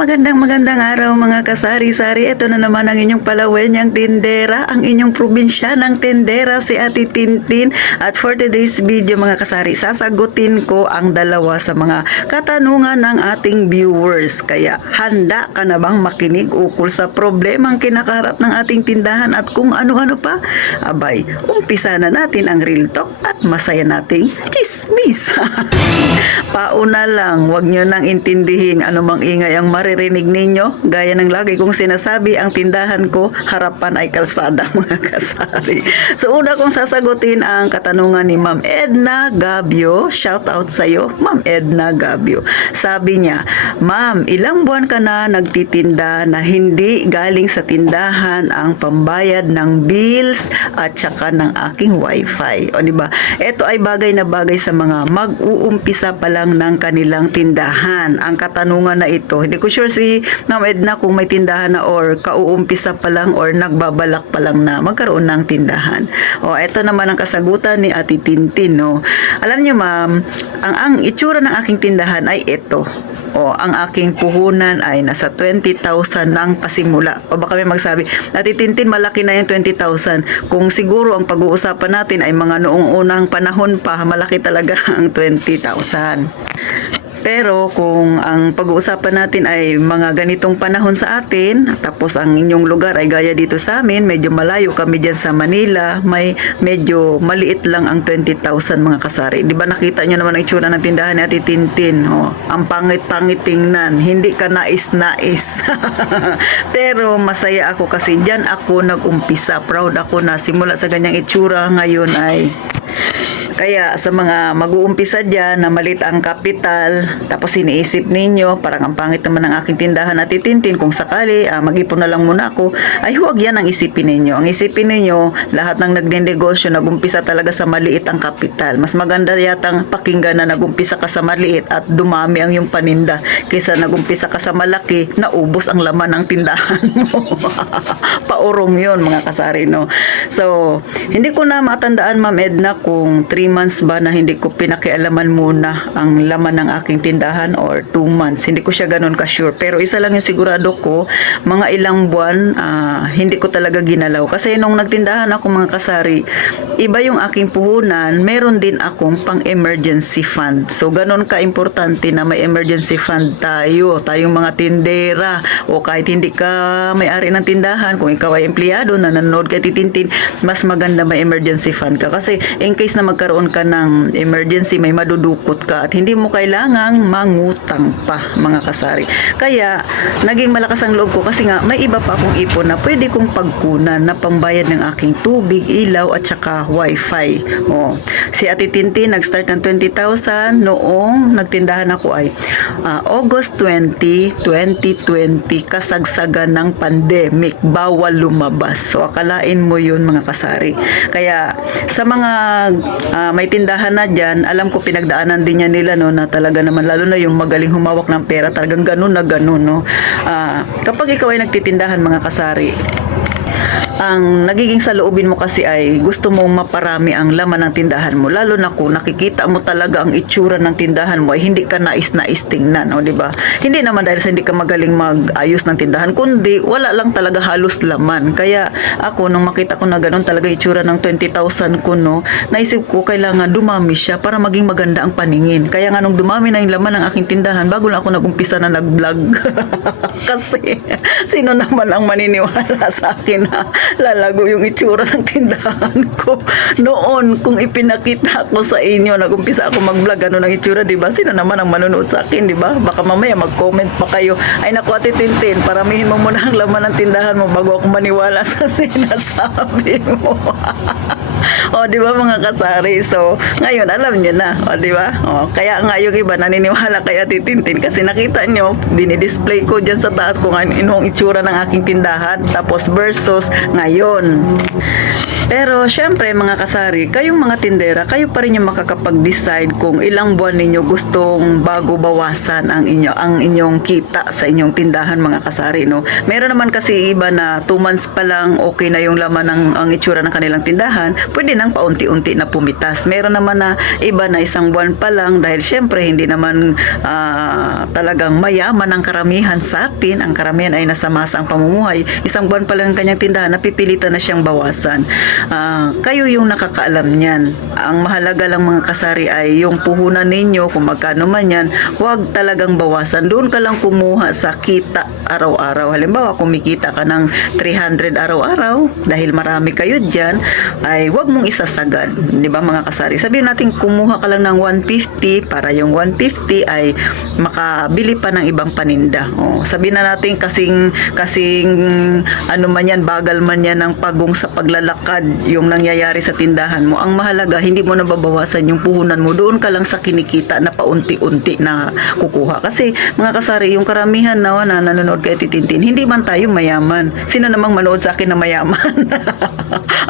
Magandang araw mga kasari-sari. Ito na naman ang inyong palawenyang tindera, ang inyong probinsyanang tindera, si Ate Tintin. At for today's video mga kasari, sasagutin ko ang dalawa sa mga katanungan ng ating viewers. Kaya handa ka na bang makinig ukol sa problemang kinakaharap ng ating tindahan at kung ano-ano pa? Abay, umpisa na natin ang real talk at masaya nating chismis. Pauna lang, wag nyo nang intindihin anumang ingay ang maririnig ninyo. Gaya ng lagi kong sinasabi, ang tindahan ko, harapan ay kalsada mga kasari. So una kong sasagutin ang katanungan ni Ma'am Edna Gabio. Shout out sa'yo, Ma'am Edna Gabio. Sabi niya, Ma'am, ilang buwan ka na nagtitinda na hindi galing sa tindahan ang pambayad ng bills at saka ng aking wifi. O diba? Ito ay bagay na bagay sa mga mag-uumpisa pa lang ng kanilang tindahan. Ang katanungan na ito, hindi ko sure si Ma'am Edna kung may tindahan na or kauumpisa pa lang or nagbabalak pa lang na magkaroon ng tindahan. O, ito naman ang kasagutan ni Ate Tintin, no? Alam niyo, Ma'am, ang itsura ng aking tindahan ay ito. O, ang aking puhunan ay nasa 20,000 ng pasimula. O baka may magsabi, Ate Tintin, malaki na yung 20,000. Kung siguro ang pag-uusapan natin ay mga noong unang panahon pa, malaki talaga ang 20,000. Pero kung ang pag-uusapan natin ay mga ganitong panahon sa atin, tapos ang inyong lugar ay gaya dito sa amin, medyo malayo kami dyan sa Manila, may medyo maliit lang ang 20,000 mga kasari. Di ba nakita nyo naman ang itsura ng tindahan ni Ate Tintin? Oh, ang pangit-pangit tingnan, hindi ka nais-nais. Pero masaya ako kasi dyan ako nag-umpisa. Proud ako na simula sa ganyang itsura ngayon ay... Kaya sa mga mag-uumpisa dyan na malit ang kapital, tapos iniisip ninyo, parang ang pangit naman ng aking tindahan at Tintin, kung sakali mag-ipon na lang muna ako, ay huwag yan ang isipin ninyo. Ang isipin ninyo, lahat ng nagnenegosyo, nag-umpisa talaga sa maliit ang kapital. Mas maganda yatang pakinggan na nag-umpisa ka sa maliit at dumami ang iyong paninda kaysa nag-umpisa ka sa malaki, naubos ang laman ng tindahan mo. Paurong yun mga kasari, no? So, hindi ko na matandaan, Ma'am Edna, kung 3 months ba na hindi ko pinakialaman muna ang laman ng aking tindahan or 2 months. Hindi ko siya ganun ka-sure. Pero isa lang yung sigurado ko, mga ilang buwan, hindi ko talaga ginalaw. Kasi nung nagtindahan ako mga kasari, iba yung aking puhunan, meron din akong pang-emergency fund. So, ganun ka-importante na may emergency fund tayo. Tayong mga tindera o kahit hindi ka may-ari ng tindahan, kung ikaw ay empleyado na nanonood kay Titintin, mas maganda may emergency fund ka. Kasi in case na magkaroon ka ng emergency, may madudukot ka at hindi mo kailangang mangutang pa mga kasari. Kaya naging malakas ang loob ko kasi nga may iba pa akong ipon na pwede kong pagkunan na pambayad ng aking tubig, ilaw at saka wifi. O, si Ate Tintin nag-start ng 20,000 noong nagtindahan ako ay August 20, 2020, kasagsagan ng pandemic, bawal lumabas. So akalain mo yun mga kasari. Kaya sa mga may tindahan na dyan, alam ko pinagdaanan din niya nila, no, na talaga naman, lalo na yung magaling humawak ng pera, talagang ganun na ganun, no. Kapag ikaw ay nagtitindahan mga kasari, ang nagiging saloobin mo kasi ay gusto mong maparami ang laman ng tindahan mo, lalo na kung nakikita mo talaga ang itsura ng tindahan mo ay hindi ka nais-nais tingnan, o di ba? Hindi naman dahil sa hindi ka magaling mag-ayos ng tindahan, kundi wala lang talaga halos laman. Kaya ako nung makita ko na ganun talaga itsura ng 20,000 ko, no, naisip ko kailangan dumami siya para maging maganda ang paningin. Kaya nga nung dumami na yung laman ng aking tindahan, bago lang ako nag-umpisa na nag-vlog. Kasi sino naman ang maniniwala sa akin na lalago yung itsura ng tindahan ko noon. Kung ipinakita ko sa inyo, nag-umpisa ako mag-vlog, ano ng itsura, diba? Sino naman ang manonood sa akin, diba? Baka mamaya mag-comment pa kayo, ay naku Ate Tintin, paramihin mo muna ang laman ng tindahan mo bago ako maniwala sa sinasabi mo. O, di ba mga kasari? So, ngayon, alam nyo na. O, di ba? O, kaya nga yung iba naniniwala kay Ate Tintin kasi nakita nyo, dinidisplay ko dyan sa taas kung anong itsura ng aking tindahan. Tapos versus ngayon. Pero syempre mga kasari, kayong mga tindera, kayo pa rin yung makakapag-decide kung ilang buwan ninyo gustong bago bawasan ang inyong kita sa inyong tindahan mga kasari, no. Meron naman kasi iba na 2 months pa lang okay na yung laman ng ang itsura ng kanilang tindahan, pwede nang paunti-unti na pumitas. Meron naman na iba na 1 buwan pa lang dahil syempre hindi naman talagang mayaman ang karamihan sa atin. Ang karamihan ay nasa masa ang pamumuhay. 1 buwan pa lang ang kanyang tindahan, napipilitan na siyang bawasan. Kayo yung nakakaalam niyan. Ang mahalaga lang mga kasari ay yung puhunan ninyo, kung magkano man yan, huwag talagang bawasan. Doon ka lang kumuha sa kita araw-araw. Halimbawa, kumikita ka ng 300 araw-araw, dahil marami kayo dyan, ay huwag mong isasagad. Di ba mga kasari? Sabihin natin, kumuha ka lang ng 150 para yung 150 ay makabili pa ng ibang paninda. Sabihin na natin kasing ano man yan, bagal man yan ng pagong sa paglalakad yung nangyayari sa tindahan mo. Ang mahalaga, hindi mo nababawasan yung puhunan mo. Doon ka lang sa kinikita na paunti-unti na kukuha. Kasi mga kasari, yung karamihan na nanonood kay Titintin, hindi man tayo mayaman. Sino namang manood sa akin na mayaman?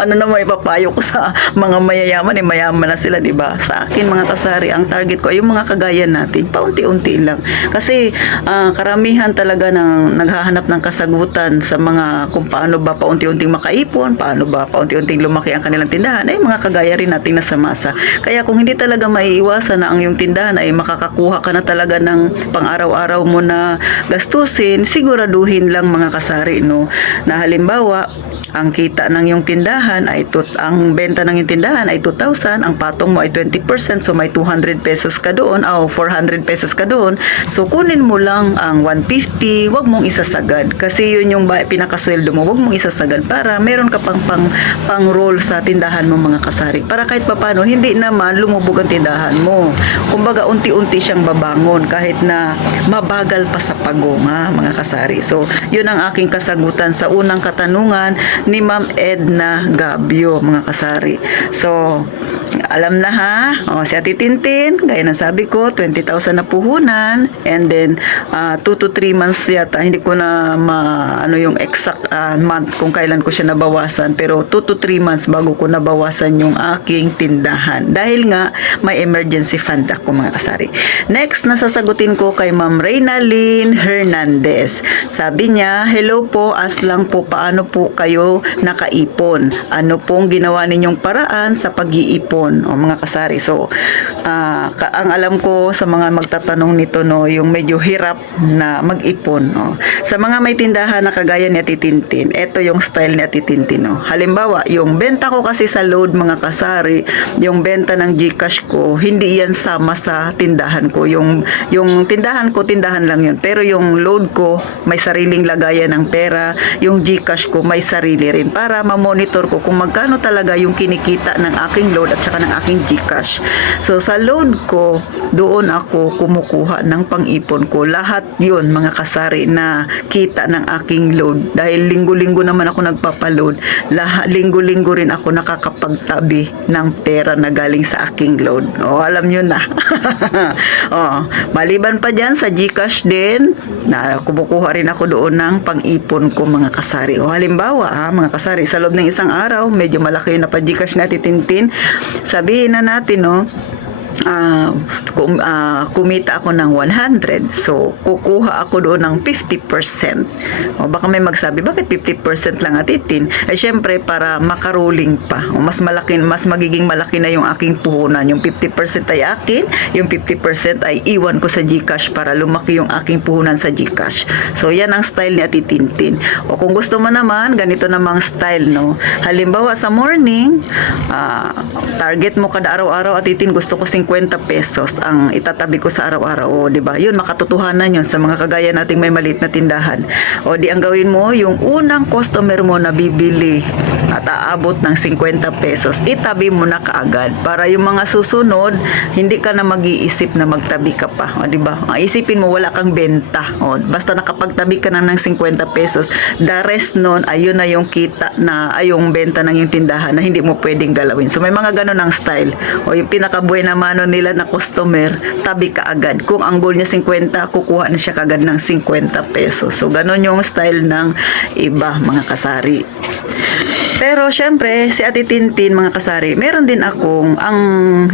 Ano na may papayo ko sa mga mayayaman, mayaman na sila, di ba? Sa akin mga kasari, ang target ko ay yung mga kagaya natin, paunti-unti lang. Kasi karamihan talaga ng naghahanap ng kasagutan sa mga kung paano ba paunti-unting makaipon, paano ba paunti-unting lumaki ang kanilang tindahan, ay mga kagaya rin natin na sa masa. Kaya kung hindi talaga maiiwasan na ang iyong tindahan ay makakakuha ka na talaga ng pang-araw-araw mo na gastusin, siguraduhin lang mga kasari, no, na halimbawa, ang kita ng iyong tindahan ay ang benta ng iyong tindahan ay 2,000, ang patong mo ay 20%, so may 200 pesos ka doon, 400 pesos ka doon. So kunin mo lang ang 150, wag mong isasagad kasi yun yung pinakasweldo mo, wag mong isasagad para meron ka pang roll sa tindahan mo mga kasari. Para kahit papano hindi naman lumubog ang tindahan mo. Kumbaga unti-unti siyang babangon kahit na mabagal pa sa pagong, mga kasari. So yun ang aking kasagutan sa unang katanungan ni Ma'am Edna Gabio mga kasari. So alam na si Ate Tintin, gaya ng sabi ko, 20,000 na puhunan, and then 2 to 3 months yata, hindi ko na yung exact month kung kailan ko siya nabawasan, pero 2 to 3 months bago ko nabawasan yung aking tindahan dahil nga may emergency fund ako mga kasari. Next, nasasagutin ko kay Ma'am Reynalyn Hernandez. Sabi niya, hello po, lang po, paano po kayo nakaipon? Ano pong ginawa ninyong paraan sa pag-iipon? Mga kasari. So, ang alam ko sa mga magtatanong nito, no, yung medyo hirap na mag-ipon. No. Sa mga may tindahan na kagaya ni Ate Tintin, ito yung style ni Ate Tintin. No. Halimbawa, yung benta ko kasi sa load mga kasari, yung benta ng GCash ko, hindi yan sama sa tindahan ko. Yung tindahan ko, tindahan lang yun. Pero yung load ko, may sariling lagayan ng pera. Yung GCash ko, may sarili rin para ma-monitor ko kung magkano talaga yung kinikita ng aking load at saka ng aking GCash. So sa load ko, doon ako kumukuha ng pang-ipon ko. Lahat yun mga kasari na kita ng aking load. Dahil linggo-linggo naman ako nagpapaload. Linggo-linggo rin ako nakakapagtabi ng pera na galing sa aking load. Alam nyo na. Maliban pa dyan sa GCash din, na kumukuha rin ako doon ng pang-ipon ko mga kasari. Halimbawa, mga kasari, sa loob ng isang araw, medyo malaki na pa GCash na Titintin. Sabihin na natin, kumita ako ng 100. So, kukuha ako doon ng 50%. Baka may magsabi, bakit 50% lang Titin? Syempre, para makaruling pa. Mas magiging malaki na yung aking puhunan. Yung 50% ay akin, yung 50% ay iwan ko sa GCash para lumaki yung aking puhunan sa GCash. So, yan ang style ni Ate Tintin. Kung gusto mo naman, ganito namang style, no? Halimbawa, sa morning, target mo kada araw-araw, Ate Tintin, gusto ko 50 pesos ang itatabi ko sa araw-araw. Di ba? Yun, makatotohanan yun sa mga kagaya nating may maliit na tindahan. Di ang gawin mo, yung unang customer mo na bibili at aabot ng 50 pesos, itabi mo na kaagad para yung mga susunod, hindi ka na mag-iisip na magtabi ka pa. Di ba? Isipin mo, wala kang benta. Basta nakapagtabi ka na ng 50 pesos, the rest nun, ayun na yung kita na, yung benta ng yung tindahan na hindi mo pwedeng galawin. So, may mga ganun ang style. Yung pinakabuhay na mano nila na customer, tabi ka agad. Kung ang goal niya 50, kukuha na siya kagad ng 50 pesos. So, ganun yung style ng iba, mga kasari. Pero syempre, si Ate Tintin, mga kasari, meron din akong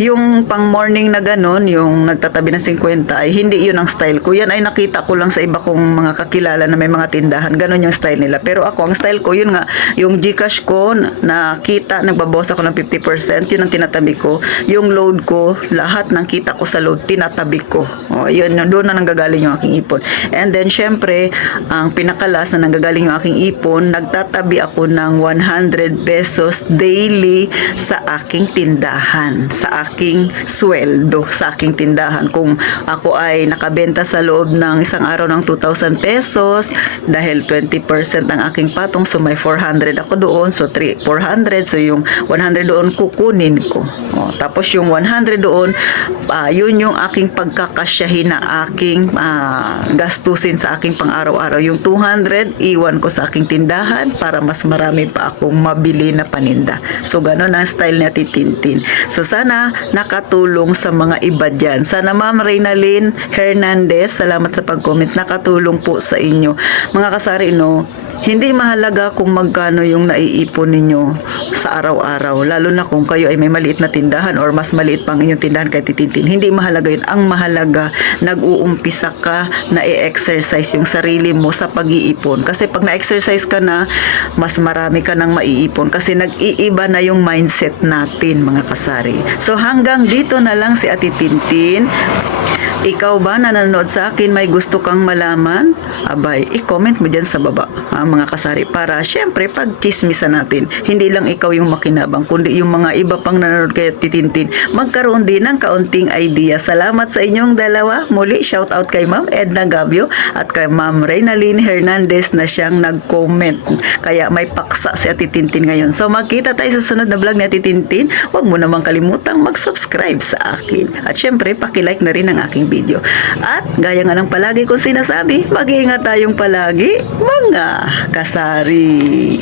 yung pang morning na ganon, yung nagtatabi ng 50 ay hindi yun ang style ko. Yan ay nakita ko lang sa iba kong mga kakilala na may mga tindahan. Ganon yung style nila. Pero ako, ang style ko, yun nga, yung Gcash ko, nakita, nagbabawas ako ng 50%, yun ang tinatabi ko. Yung load ko, lahat ng kita ko sa load, tinatabi ko. O, yun, doon na nanggagaling yung aking ipon. And then, syempre, ang pinakalas na nanggagaling yung aking ipon, nagtatabi ako ng 100 pesos daily sa aking tindahan, sa aking sweldo, sa aking tindahan. Kung ako ay nakabenta sa loob ng isang araw ng 2,000 pesos, dahil 20% ang aking patong, so may 400 ako doon, so 400, so yung 100 doon kukunin ko. O, tapos yung 100 doon, yun yung aking pagkakasyahin na aking gastusin sa aking pang-araw-araw. Yung 200, iwan ko sa aking tindahan para mas marami pa akong mabili na paninda. So, gano'n ang style ni Ate Tintin. So, sana nakatulong sa mga iba dyan. Sana Ma'am Reynalyn Hernandez, salamat sa pag-comment. Nakatulong po sa inyo. Mga kasari, no, hindi mahalaga kung magkano yung naiipon ninyo sa araw-araw. Lalo na kung kayo ay may maliit na tindahan or mas maliit pang inyong tindahan kay Tintin. Hindi mahalaga yun. Ang mahalaga, nag-uumpisa ka na i-exercise yung sarili mo sa pag-iipon. Kasi pag na-exercise ka na, mas marami ka nang maiipon. Kasi nag-iiba na yung mindset natin, mga kasari. So hanggang dito na lang si Ate Tintin. Ikaw ba na nanonood sa akin, may gusto kang malaman? Abay, i-comment mo dyan sa baba, mga kasari, para syempre pag-chismisan natin. Hindi lang ikaw yung makinabang, kundi yung mga iba pang nanonood kay Tintin, magkaroon din ng kaunting idea. Salamat sa inyong dalawa. Muli, shout out kay Ma'am Edna Gabio at kay Ma'am Reynalyn Hernandez na siyang nag-comment. Kaya may paksa si Ate Tintin ngayon. So magkita tayo sa sunod na vlog ni Ate Tintin. Huwag mo namang kalimutang mag-subscribe sa akin. At syempre, paki-like na rin ang aking video. At gaya nga ng palagi kong sinasabi, mag-iingat tayong palagi, mga kasari.